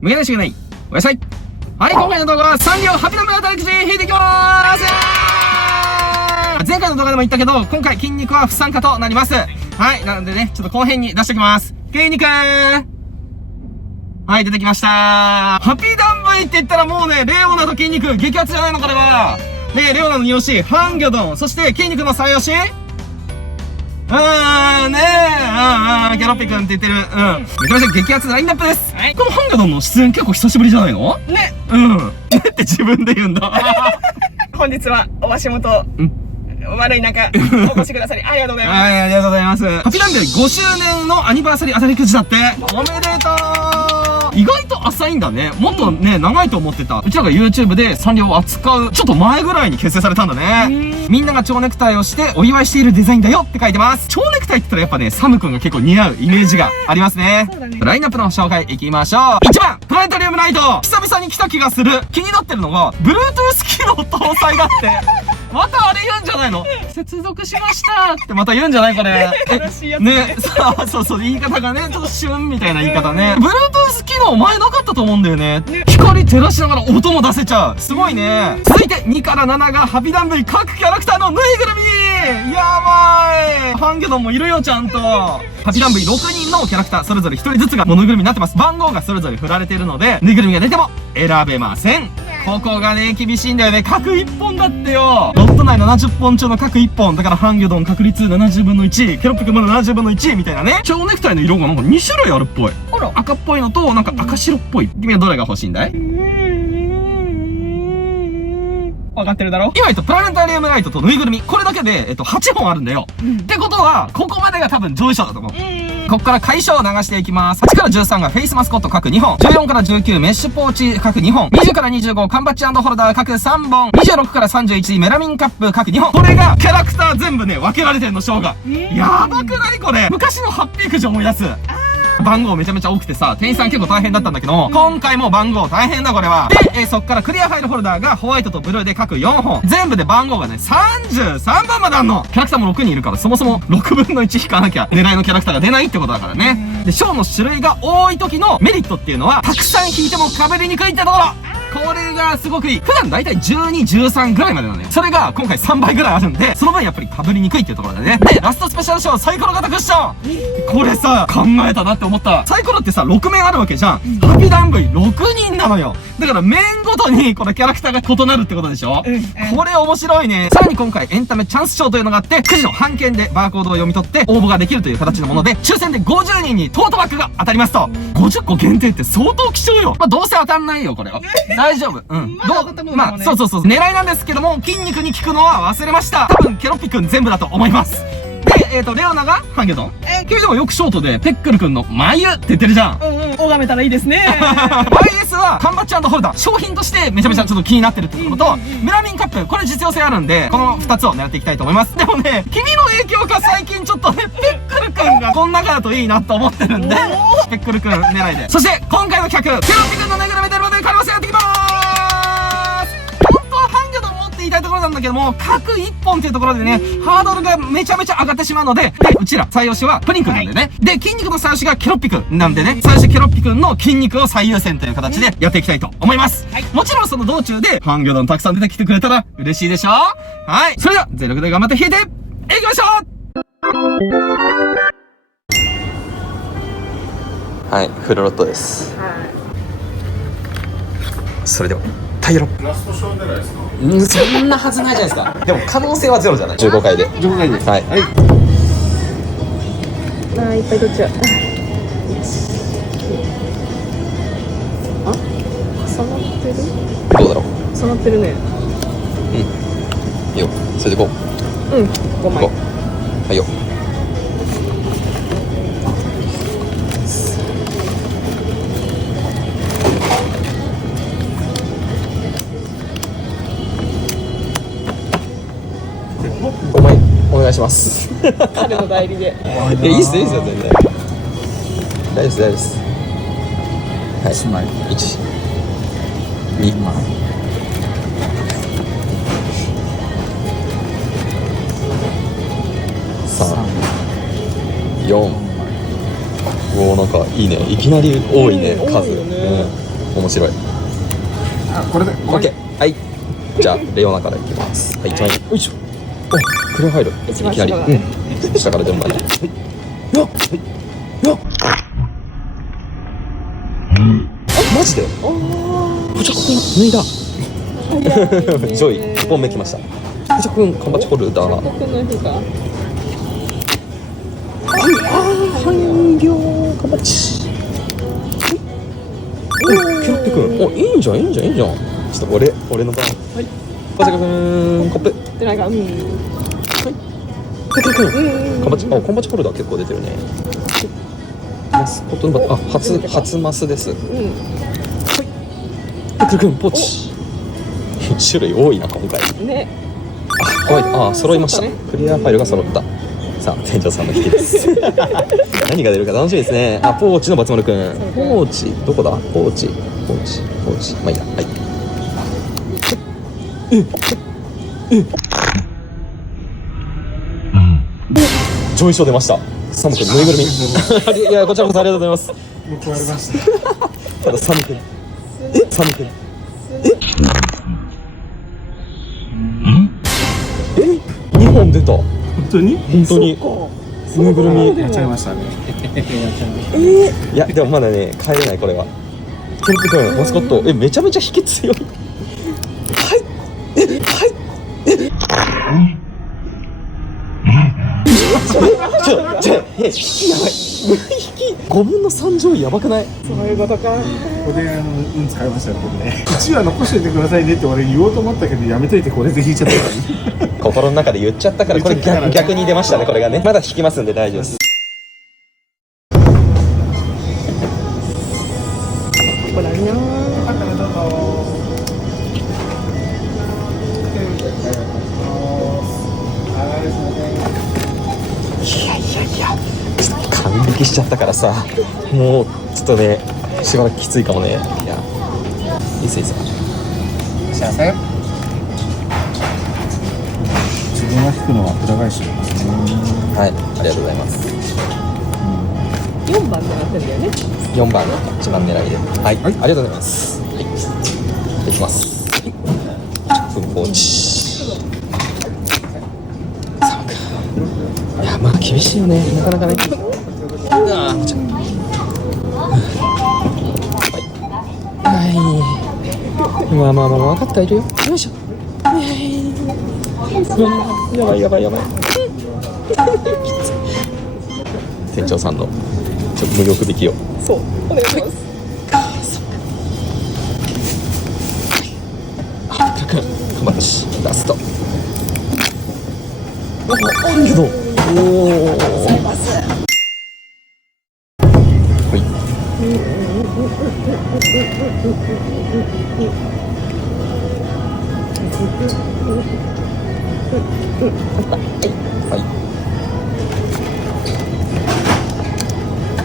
無限なしがないお野菜。はい、今回の動画はサンリオハピナム当たりくじ引いていきまーす。前回の動画でも言ったけど、今回筋肉は不参加となります。はい、なのでね、ちょっと後編に出しておきます。筋肉はい、出てきましたー。ハピダン V って言ったらもうね、レオナと筋肉激アツじゃないのこれは。ね、レオナの2押し、ハンギョドン、そして筋肉の3押しギャロッピ君って言ってる。めちゃめちゃ激アツなラインナップです。はい、このハンギョドンの出演結構久しぶりじゃないのね。って自分で言うんだ。本日はお足元、悪い中、お越しくださりありがとうございます。はい、ありがとうございます。ハピダン V 5周年のアニバーサリー当たりくじだって。おめでとう。意外と浅いんだね。もっとね、長いと思ってた。うちらが YouTube でサンリオを扱うちょっと前ぐらいに結成されたんだね。みんなが蝶ネクタイをしてお祝いしているデザインだよって書いてます。蝶ネクタイって言ったらやっぱね、サムくんが結構似合うイメージがありますね。ラインナップの紹介いきましょう。1番、プラネタリウムライト。久々に来た気がする。気になってるのが、Bluetooth 機能搭載だって。またあれ言うんじゃないの？接続しましたってまた言うんじゃないこれ。ね、そう、言い方がね、ちょっとシュンみたいな言い方ね。Bluetooth 機能前なかったと思うんだよね。光照らしながら音も出せちゃう。すごいね。続いて、2から7がハピダン V 各キャラクターのぬいぐるみ。やばい。ハンギョドンもいるよ、ちゃんと。ハピダン V6 人のキャラクター、それぞれ1人ずつがぬいぐるみになってます。番号がそれぞれ振られているので、ぬいぐるみが出ても選べません。ここがね、厳しいんだよね。各1本だってよ。ロット内70本中の各1本。だからハンギョドン確率70分の1。ケロッピ君も70分の1みたいなね。蝶ネクタイの色がなんか2種類あるっぽい。赤っぽいのと、なんか赤白っぽい。君はどれが欲しいんだい？分かってるだろ。今言ったプラネタリウムライトとぬいぐるみ。これだけで、8本あるんだよ。ってことは、ここまでが多分上位賞だと思う。ここから解消を流していきます。8から13がフェイスマスコット各2本。14から19メッシュポーチ各2本。20から25缶バッジ&ホルダー各3本。26から31メラミンカップ各2本。これがキャラクター全部ね、分けられてんの、賞が。やばくないこれ。昔のハッピーくじ思い出す。番号めちゃめちゃ多くてさ、店員さん結構大変だったんだけども、今回も番号大変だこれは。で、そっからクリアファイルホルダーがホワイトとブルーで各4本。全部で番号がね、33番まであんの。キャラクターも6人いるから、そもそも6分の1引かなきゃ狙いのキャラクターが出ないってことだからね。で、賞の種類が多い時のメリットっていうのは、たくさん引いても被りにくいってところ。これがすごくいい。普段だいたい12、13ぐらいまでなのよ。それが今回3倍ぐらいあるんで、その分やっぱり被りにくいっていうところだね。で、ラストスペシャル賞サイコロ型クッション。これさ、考えたなって思った。サイコロってさ、6面あるわけじゃん。ハピダン V6 人なのよ。だから面ごとにこのキャラクターが異なるってことでしょ？これ面白いね。さらに今回エンタメチャンス賞というのがあって、くじの半券でバーコードを読み取って応募ができるという形のもので、抽選で50人にトートバッグが当たりますと。50個限定って相当貴重よ。まあ、どうせ当たんないよ、これは。大丈夫。まあ、そう。狙いなんですけども、筋肉に効くのは忘れました。多分、ケロッピ君全部だと思います。で、レオナがハンギョドン。君でもよくショートで、ペックル君の眉って言ってるじゃん。拝めたらいいですね。YS は、缶バッジ&ホルダー。商品としてめちゃめちゃちょっと気になってるってことと、メラミンカップ。これ実用性あるんで、この2つを狙っていきたいと思います。でもね、君の影響か最近ちょっとね、ペックル君がこん中だといいなと思ってるんで、ペックル君狙いで。そして、今回の企画、ケロッピ君のぬいぐるみ出るまでに借りますやっていきまーす。言いたいところなんだけども、各1本っていうところでね、ハードルがめちゃめちゃ上がってしまうので、うちら、最押しはプリンくんなんでね。で、筋肉の最押しがケロッピくんなんでね、最押しケロッピくんの筋肉を最優先という形でやっていきたいと思います。もちろんその道中で、ハンギョドンたくさん出てきてくれたら嬉しいでしょ？はい。それでは、全力で頑張って引いていきましょう。はい、フルロットです。それではタイヤロラストショー狙いですか？そんなはずないじゃないですか。でも可能性はゼロじゃない。15回で。15回です。はい。いっぱい取っちゃう。重なってる？どうだろう。重なってるね。いいよ。それで5。5枚。はいよ。5枚お願いします。彼の代理で。いいっすよ全然。大丈夫です。はい。1枚。1、2枚。3、4。おお、なんかいいね。いきなり多いね、数。白い。あ、これで。オッケー。はい。じゃあレオナからいきます。はい、一番いい。よいしょ。お、クレア入る。一番いきなり。下だねうん。下から順番に。はい。よっ。よっ。マジで？ポチャ君脱いだ。ジョイ1本目きました。ポチャ君缶バッチホルダー。半秒缶バッチ。お、キャップ君。お、いいんじゃんいいんじゃんいいんじゃん。ちょっと俺の番。はい。ポチャ君コップ。でなんかはい。キャップ君。缶バッチ、あ、缶バッチホルダー結構出てるね。マスコットのバッ、あ、初マスです。くるくんポチ。種類多いな今回。ね。ホワイト、揃いました。揃ったねクリアファイルが揃った。さあ店長さんの引きです。何が出るか楽しみですね。あ、ポーチのバツマルくん。ポーチどこだ？ポーチ。まあいいや。はい。上位賞出ました。サムくんぬいぐるみ。いやこちらこそありがとうございます。報われました。ただサムくん。サムくん。2本出た。本当に？本当に。ぬいぐるみ。やっちゃいましたね。いやでもまだね帰れないこれは。ケンプ君マスコットめちゃめちゃ引き強い。引きやばい。5分の3乗位やばくない？そういうことか。ここで運使いましたよこれね。1は残しておいてくださいねって俺言おうと思ったけどやめといてこれで引いちゃったから。心の中で言っちゃったからこれ逆に出ましたねこれがね。まだ引きますんで大丈夫です。これな。よかったらどうぞ。いやちょっと感激しちゃったからさ、もうちょっとねしばらくきついかもね。いやいいっす。幸せ。自分が引くのは裏返しですね。はい、ありがとうございます。4番となってんだよね。4番一番狙いで、はい、ありがとうございます。はい、いきます。ポーチ。いやまあ厳しいよねなかなかね。はいまあ分かったいるよ。よいしょ。やばい店長さんのちょっと無力引きを。そう。お願いします。カマチラスト。いいけど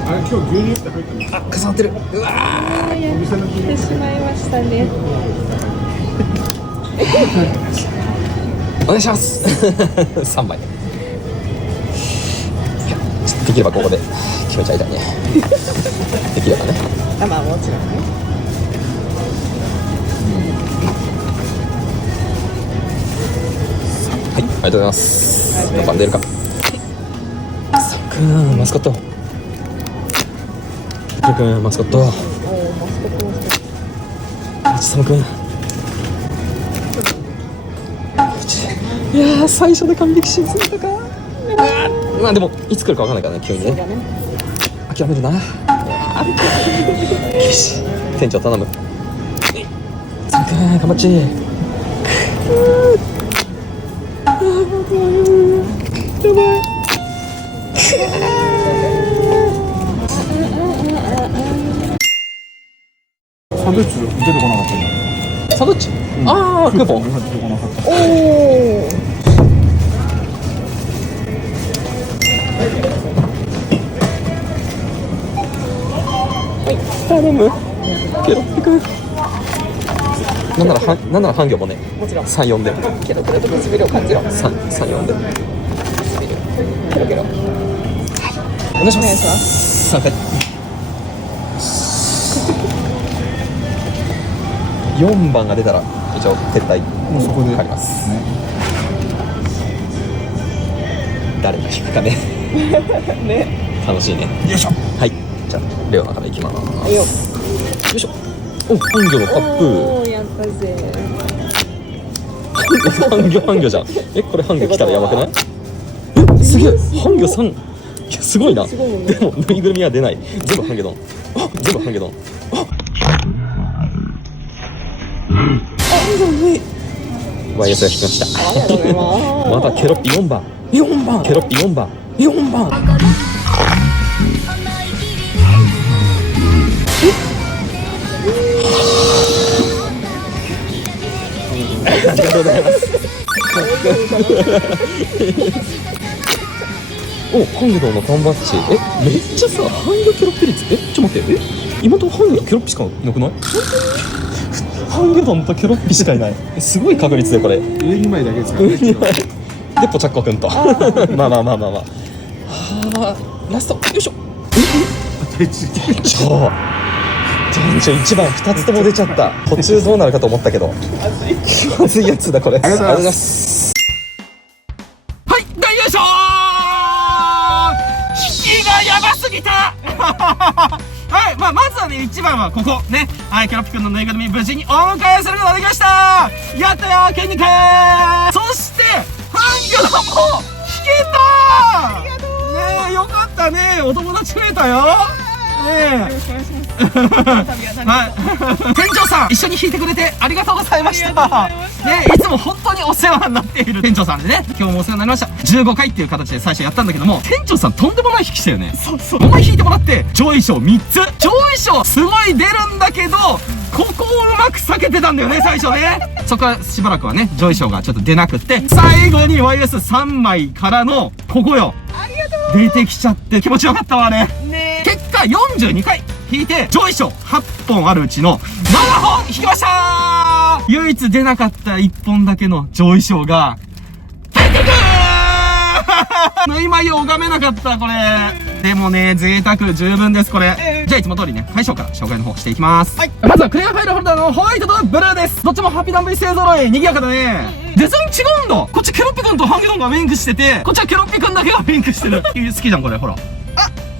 あれ今日牛乳って入ってます。重なってる。うわお店の牛乳。しまいましたね。お願いします。3枚できればここで決めちゃいたいね。できればね。あ、まあもちろんね。はい、ありがとうございます。何番出るか。サムくんマスコット。サムくんマスコット。サムくん。いやー最初で完璧沈んだか。まあでもいつ来るかわかんないからね急にね。諦めるな。よし店長頼む。サムくん頑張っち。やばい。サンドイッチ出てこなかったね。サンドイッチ、ああクーポン。出てこなかった。おお。頼むケロッピくん。なんなら半魚もね。もちろん。 3,4 でケロケロと唇を感じろ。 3,4 でケロケロ。お願いしまお願いします3回。4番が出たら一応撤退もうそこでかかりますね。誰が引くかね。ね。楽しいね。よいしょ。はい。じゃあレオナからいきます。いいよ。よいしょ。お、ハンギョのカップ。おー、やったぜ。ハンギョじゃん。これハンギョ来たらやばくない？すげえ。ハンギョ3。いやすごいな。すごいもんね。でもぬいぐるみは出ない。全部ハンギョドン。全部ハンギョドン。YS が引きました。ありがとうございます。またケロッピ4番。4番。ケロッピ4番。4番。ありがとうございます。お、ハンギョドンの缶バッジ。めっちゃさ、ハンギョケロッピ率。ちょっと待って。今とハンギョケロッピしかいなくない？ハンギョドンとケロッピしかいない。すごい確率でこれ。上2枚だけですからね。で、ポチャッコくんと。まあ。はあ、ラスト。よいしょ。店長1番2つとも出ちゃった。途中どうなるかと思ったけど。まずいやつだこれ。ありがとうございます。はい、大優勝引きがやばすぎたはい、まずはね、1番はここね。はい、ケロッピくんのぬいぐるみ無事にお迎えすることができました。やったよー、ケンニくん。そしてハンギョドンも引けた。ありがとうね。よかったね、お友達増えたよね。店長さん一緒に弾いてくれてありがとうございました。ね、いつも本当にお世話になっている店長さんでね、今日もお世話になりました。15回っていう形で最初やったんだけども、店長さんとんでもない弾きしたよね。そうお前弾いてもらって上位賞3つ、上位賞すごい出るんだけど、ここをうまく避けてたんだよね、最初ね。そこからしばらくはね、上位賞がちょっと出なくって、最後に YS3 枚からのここよ、出てきちゃって気持ちよかったわ、あれ。結果42回弾いて上位賞8本あるうちの7本弾きました。唯一出なかった1本だけの上位賞がケンニくん今拝めなかった、これ。でもね、贅沢十分です、これ。じゃあいつも通りね、大将から紹介の方していきます。はい、まずはクリアファイルホルダーのホワイトとブルーです。どっちもハッピーダン V 勢揃い、賑やかだね。デザイン違うんだ。こっちケロッピくんとハンギョドンがウィンクしてて、こっちはケロッピくんだけがウィンクしてる。好きじゃん、これ。ほら。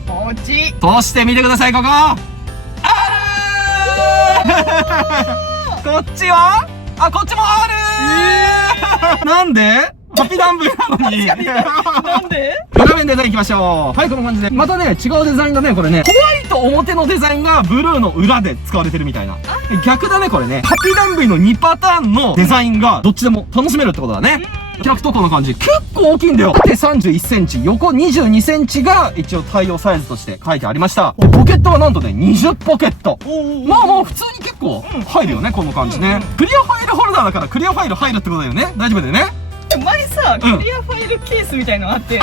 おうち。通してみてください、ここ。こっちはこっちもあるなんでハッピーダンブルなのに。なんで？裏面デザインいきましょう。はい、この感じで。またね、違うデザインだね、これね。ホワイト表のデザインがブルーの裏で使われてるみたいな。逆だね、これね。ハッピーダンブルの2パターンのデザインがどっちでも楽しめるってことだね。キャラクターこんな感じ。結構大きいんだよ。縦31センチ、横22センチが一応対応サイズとして書いてありました。ポケットはなんとね、20ポケット。まあ普通に結構入るよね、この感じね。クリアファイルホルダーだからクリアファイル入るってことだよね。大丈夫だよね。前さ、クリアファイルケースみたいのあって。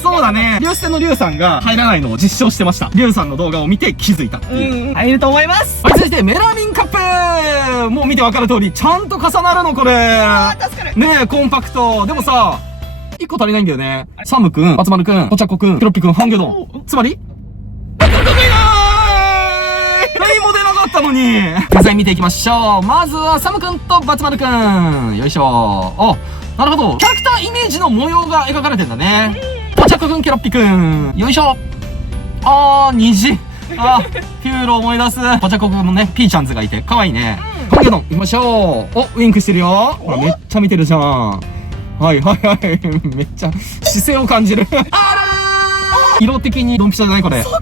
そうだね。リュウステのリュウさんが入らないのを実証してました。リュウさんの動画を見て気づいたっていう。入ると思います。はい、続いてメラミンカップ。もう見てわかる通り、ちゃんと重なるの、これ。助かる。ねえ、コンパクト。でもさ、1個足りないんだよね。サムくん、松丸くん、ポチャッコくん、ケロッピくん、ハンギョドン。つまり何も出なかったのに。デザイン見ていきましょう。まずはサムくんとバツマルくん。よいしょ。お、なるほど。キャラクターイメージの模様が描かれてんだね。ポチャッコくん、ケロッピくん。よいしょ。虹。ピューロ思い出す。ポチャッコくんのね、ピーちゃんズがいて、かわいいね。ハンギョドン、行きましょう。お、ウインクしてるよ。ほら、めっちゃ見てるじゃん。はいはいはい。めっちゃ姿勢を感じる。色的にドンピシャじゃないこれ。ハ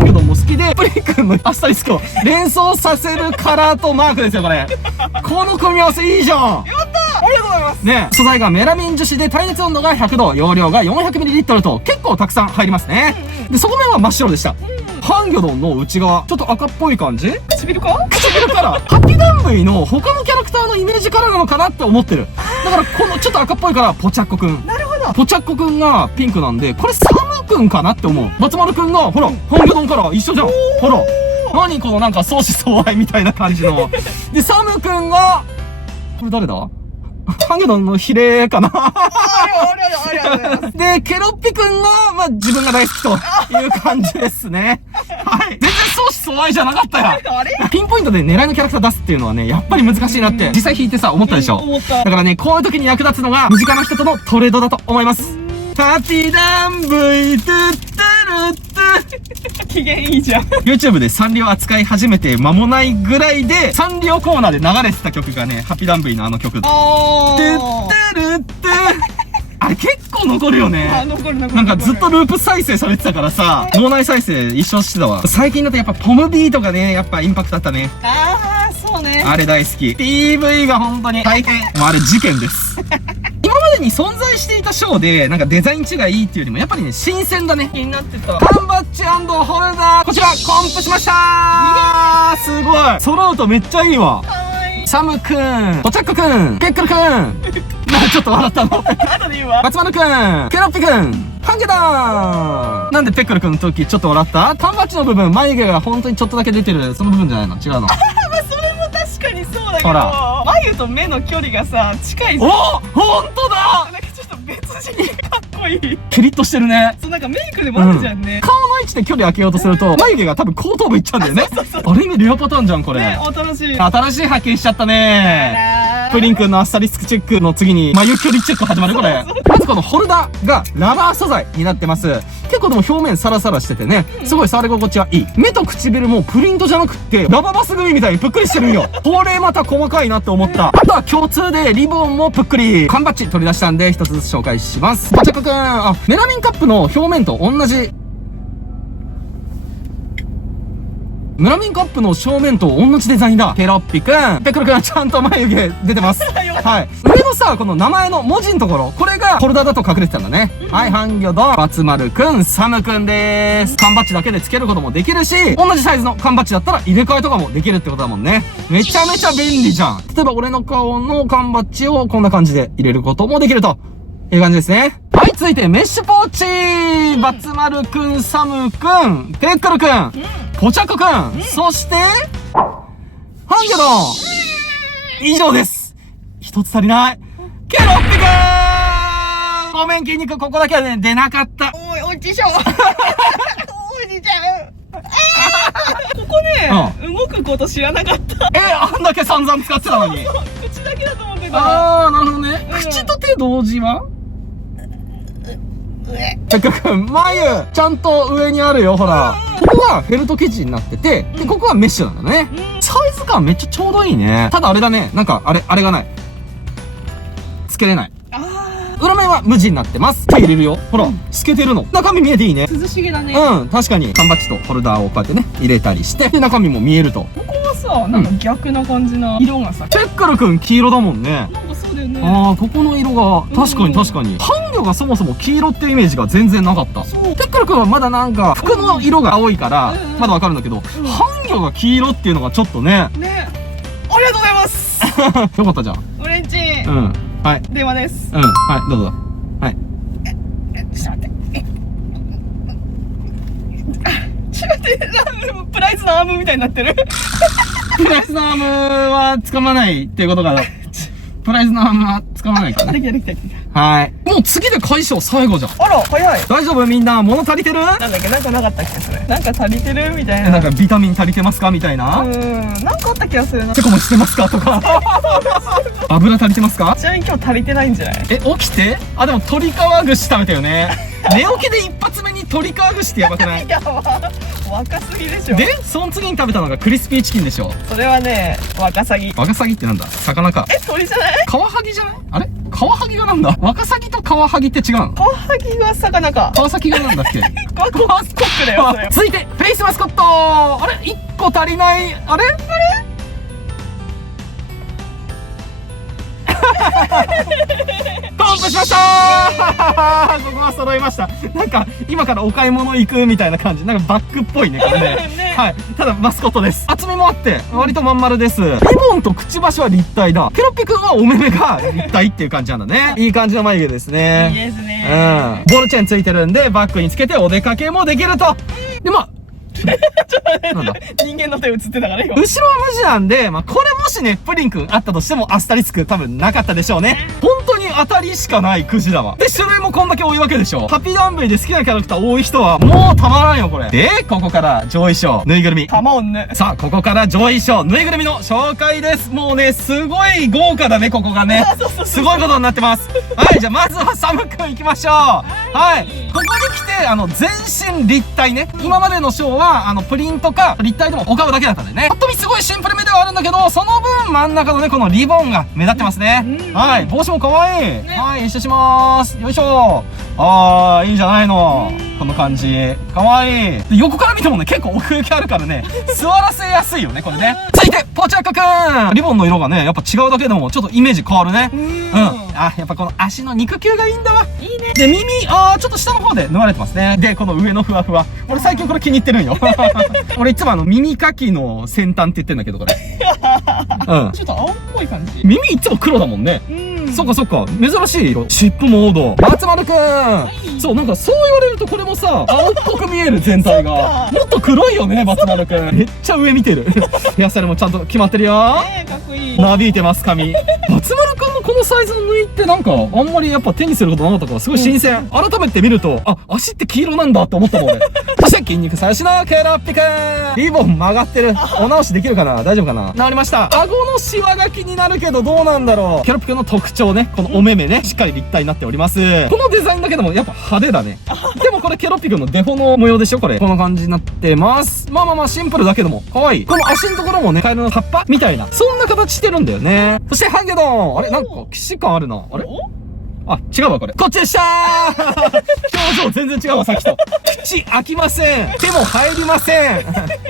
ンギョドンも好きで、プリン君のアスタリスクを連想させるカラーとマークですよ、これ。この組み合わせいいじゃん。やったありがとうございます。ね、素材がメラミン樹脂で耐熱温度が100度、容量が 400ml と結構たくさん入りますね。で、底面は真っ白でした。ハンギョドンの内側、ちょっと赤っぽい感じ？唇か？唇カラー。ハッピーダンブイの他のキャラクターのイメージカラーなのかなって思ってる。だからこのちょっと赤っぽいから、ポチャッコくん。なるほど。ポチャッコくんがピンクなんで、これサムくんかなって思う。松丸くんが、ほら、ハンギョドンカラー一緒じゃん。ほら。何このなんか相思相愛みたいな感じの。で、サムくんが、これ誰だ？ハンギョドンの比例かな。で、ケロッピくんが、まあ、自分が大好きという感じですね。はい。全然想相思相愛じゃなかったやあれピンポイントで狙いのキャラクター出すっていうのはね、やっぱり難しいなって、実際引いてさ、思ったでしょ。思っただからね、こういう時に役立つのが、身近な人とのトレードだと思います。タティダンブイトゥッタルッタ機嫌いいじゃん。YouTube でサンリオ扱い始めて間もないぐらいで、サンリオコーナーで流れてた曲がね、ハッピーダンブイのあの曲。トゥッタルッタあれ結構残るよね。残る。なんかずっとループ再生されてたからさ、脳内再生一生してたわ。最近だとやっぱポムビーとかね、やっぱインパクトあったね。ああ、そうね。あれ大好き。PV が本当に大変。もうあれ事件です。今までに存在していたショーで、なんかデザイン違いいいっていうよりも、やっぱりね、新鮮だね。気になってた。缶バッジホルダー、こちら、コンプしましたー。すごい。揃うとめっちゃいいわ。かわいい。サムくん、ポチャッコくん、ペックルくん。なんかちょっと笑ったの。後で言うわ。バツマルくん、ケロッピくん、ハンゲだー。なんでペックルくんの時ちょっと笑った？缶バッジの部分、眉毛が本当にちょっとだけ出てる、その部分じゃないの？違うの？まあ、それも確かにそうだけど、ほら眉と目の距離がさ、近いじゃん。おほんとだ。なんかちょっと別人でかっこいい。キリッとしてるね。そう、なんかメイクでもあるじゃんね。顔の位置で距離開けようとすると、眉毛が多分後頭部いっちゃうんだよね。ある意味レアパターンじゃん、これ。ね、新しい。新しい発見しちゃったね。プリンくんのアスタリスクチェックの次に眉距離チェック始まるこれ。まずこのホルダーがラバー素材になってます。結構でも表面サラサラしててね、すごい触り心地はいい。目と唇もプリントじゃなくって、ラバーバス組みたいにぷっくりしてるんよ。これまた細かいなって思った。あとは共通でリボンもぷっくり。缶バッジ取り出したんで一つずつ紹介します。ポチャコくん、あ、メラミンカップの表面と同じ。メラミンカップの正面と同じデザインだ。ケロッピくん、ペクルくん、ちゃんと眉毛出てます。はい。上のさ、この名前の文字のところ、これがホルダーだと隠れてたんだね。はい、ハンギョドン、バツマルくん、サムくんでーす。缶バッジだけで付けることもできるし、同じサイズの缶バッジだったら入れ替えとかもできるってことだもんね。めちゃめちゃ便利じゃん。例えば俺の顔の缶バッジをこんな感じで入れることもできると。いう感じですね。はい、続いてメッシュポーチ、バツマルくん、サムくん、ペックルくん、ポチャコくん、そして、ハンギョドン、以上です。一つ足りない。ケロッピくん、ごめん、筋肉、ここだけはね、出なかった。おい、おじちゃん。おじちゃん。ここね、動くこと知らなかった。あんだけ散々使ってたのに。口だけだと思ってた。なるほどね。口と手同時はペックルくん、眉、ちゃんと上にあるよ、ほら。ここはフェルト生地になってて、で、ここはメッシュなんだね。サイズ感めっちゃちょうどいいね。ただあれだね、なんか、あれがない。つけれない。裏面は無地になってます。手入れるよ。ほら、透けてるの。中身見えていいね。涼しげだね。うん、確かに。缶バッジとホルダーをこうやってね、入れたりして、で、中身も見えると。ここはさ、なんか逆な感じな色がさ。ペックルくん黄色だもんね。なんかそうだよね。ここの色が、確かに確かに。ハンギョがそもそも黄色っていうイメージが全然なかった。ペックルくんはまだなんか、服の色が青いから、まだわかるんだけど、ハンギョが黄色っていうのがちょっとね。ね。ありがとうございます。よかったじゃん。オレンジ。うん。はい。電話です。うん。はい、どうぞ。はい。ちょっと待って。ちょっと待って、プライズのアームみたいになってる。プライズのアームは掴まないっていうことかな。プライズのアームは掴まないからね。できた。はい。もう次で解消最後じゃん。あら、早い。大丈夫みんな物足りてる？なんだっけ、なんかなかったっけ、それ。なんか足りてるみたいな。なんかビタミン足りてますかみたいな。なんかあった気がするな。チョコもしてますかとか。油足りてますか？ちなみに今日足りてないんじゃない？起きて？あ、でも鶏皮串食べたよね。寝起きで一発目に鶏皮串ってやばくない？やば。若すぎでしょ。で、その次に食べたのがクリスピーチキンでしょ。それはね、ワカサギ。ワカサギってなんだ？魚か。鳥じゃない？カワハギじゃない？あれ？カワハギがなんだ？ワカサギとカワハギって違うの？カワハギは魚か。カワサギがなんだっけ？コックだよ、それ。続いて、フェイスマスコット。あれ ?1 個足りない。あれコンプしましたー。ここは揃いました。なんか、今からお買い物行くみたいな感じ。なんかバッグっぽいね、これね。はい。ただ、マスコットです。厚みもあって、割とまん丸です。リボンとくちばしは立体だ。ケロッピくんはお目目が立体っていう感じなんだね。いい感じの眉毛ですね。いいですね。ボールチェーンついてるんで、バッグにつけてお出かけもできると。で、まあ、なんだ人間の手映ってたから今。後ろは無地なんで、まあ、これもしね、プリンくんあったとしても、アスタリスク多分なかったでしょうね。本当に当たりしかないくじだわ。で、種類もこんだけ多いわけでしょ。ハッピーダンベイで好きなキャラクター多い人は、もうたまらんよ、これ。で、ここから上位賞、ぬいぐるみ。たまんね。さあ、ここから上位賞、ぬいぐるみの紹介です。もうね、すごい豪華だね、ここがね。すごいことになってます。はい、じゃあまずはサムくん行きましょう。はい。ここに来て、全身立体ね。今までの賞は、プリントか立体でもお顔だけだったんでね。ぱっと見すごいシンプルめではあるんだけど、その分真ん中のね、このリボンが目立ってますね。はい。帽子も可愛い。はい、一緒します。よいしょ。いいんじゃないの。この感じ。可愛い。横から見てもね、結構奥行きあるからね、座らせやすいよね、これね。続いて、ポチャッコくん。リボンの色がね、やっぱ違うだけでもちょっとイメージ変わるね。やっぱこの足の肉球がいいんだわ。いいね。で、耳、ちょっと下の方で縫われてますね。で、この上のふわふわ。俺最近これ気に入ってるんよ。俺いつも耳かきの先端って言ってんだけど、これ。ちょっと青っぽい感じ。耳いつも黒だもんね。そっかそっか。珍しい色。尻尾モード。松丸くん。そう、なんかそう言われるとこれもさ、青っぽく見える全体が。もっと黒いよね、松丸くん。めっちゃ上見てる。ヘアスタイルもちゃんと決まってるよ。かっこいい。なびいてます、髪。松丸くんのこのサイズの縫いってなんか、あんまりやっぱ手にすることなかったから、すごい新鮮。改めて見ると、足って黄色なんだって思ったもん、俺。そして筋肉最初のケロッピくん。リボン曲がってる。お直しできるかな？大丈夫かな？治りました。顎のシワが気になるけど、どうなんだろう。ケロッピくんの特徴ね、このお目目ね、しっかり立体になっております。このデザインだけでもやっぱ派手だね。でもこれケロッピくんのデフォの模様でしょ、これ。この感じになってます。まあシンプルだけども、可愛い。この足のところもね、カエルの葉っぱみたいな、そんな形してるんだよね。そしてハンゲドン。あれなんか、既視感あるな。あれ違うわ、これ。こっちでしたー表情全然違うわ、さっきと。口開きません。手も入りません。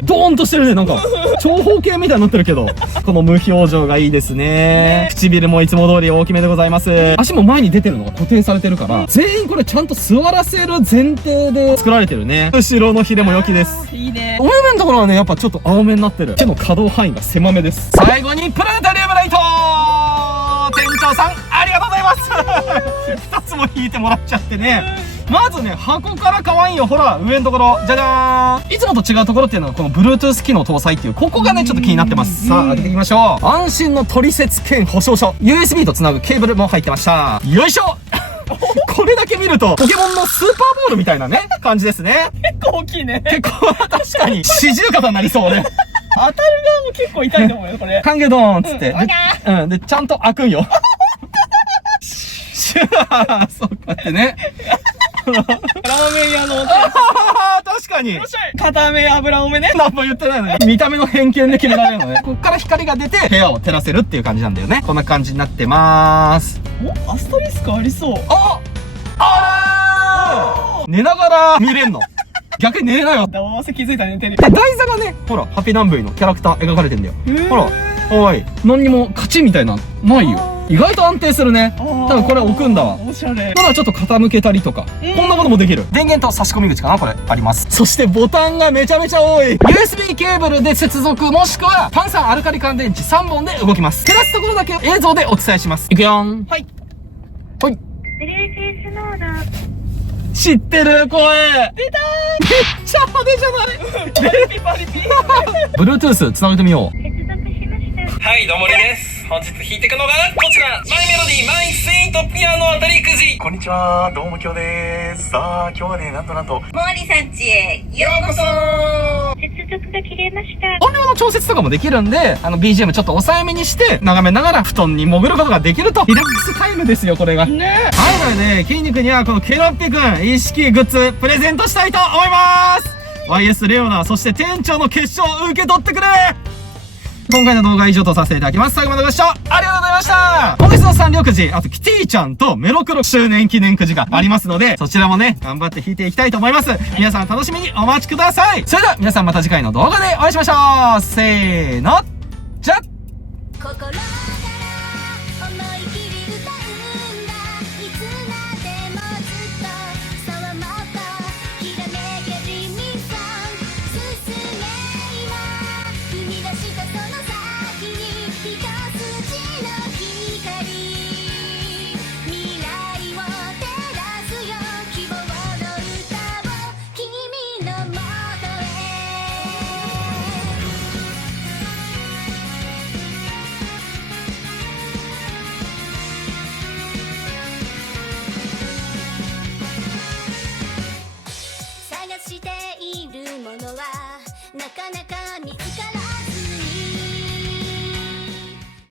ドーンとしてるね、なんか。長方形みたいになってるけど。この無表情がいいですね。唇もいつも通り大きめでございます。足も前に出てるのが固定されてるから、全員これちゃんと座らせる前提で作られてるね。後ろのヒレも良きです。いいね。お目目のところはね、やっぱちょっと青めになってる。手の可動範囲が狭めです。最後にプラネタリウムライト店長さん、ありがとうございます2つも引いてもらっちゃってね。まずね、箱から可愛いよ。ほら、上のところ。じゃじゃーん。いつもと違うところっていうのは、この Bluetooth 機能搭載っていう、ここがね、ちょっと気になってます。さあ、開けていきましょう。安心の取説兼保証書。USB とつなぐケーブルも入ってました。よいしょこれだけ見ると、ポケモンのスーパーボールみたいなね、感じですね。結構大きいね。結構、確かに、四十肩になりそうね。当たる側も結構痛いと思うよ、これ。カンゲドーンっつって。で、ちゃんと開くんよ。そうこうやってね。ラーメン屋の確かに。片目油多めね。何も言ってないのに。見た目の偏見で決められるのね。こっから光が出て部屋を照らせるっていう感じなんだよね。こんな感じになってまーす。アストリスクありそう。寝ながら見れんの。逆に寝れないわ。どうせ気づいたら寝てる。で、台座がね、ほら、ハッピーナンブイのキャラクター描かれてんだよ。ほら、かわいい。何にも勝ちみたいな、ないよ。意外と安定するね。多分これ置くんだわ。おしゃれ。ただちょっと傾けたりとか、こんなこともできる。電源と差し込み口かな、これ、あります。そしてボタンがめちゃめちゃ多い。USB ケーブルで接続、もしくは炭酸アルカリ乾電池3本で動きます。照らすところだけ映像でお伝えします。いくよーん。はい。はい。Bluetooth モード。知ってる声。出たー。めっちゃ派手じゃない？Bluetooth つなげてみよう。接続しました。はい、どうもりです。本日弾いていくのがこちら、マイメロディーマイスイートピアノあたりくじ。こんにちは、どうもきょうです。さあ、今日はね、なんと毛利さん家へようこそ。接続が切れました。音量の調節とかもできるんで、BGM ちょっと抑えめにして眺めながら布団に潜ることができると。リラックスタイムですよ、これが。ね。はい、なので、筋肉にはこのケロッピくん意識グッズプレゼントしたいと思います。YS レオナ、そして店長の結晶受け取ってくれ。今回の動画は以上とさせていただきます。最後までご視聴ありがとうございました。今月のサンリオくじ、あとキティちゃんとメロクロ周年記念くじがありますので、そちらもね、頑張って引いていきたいと思います。皆さん楽しみにお待ちください。それでは皆さんまた次回の動画でお会いしましょう。せーの。じゃっ。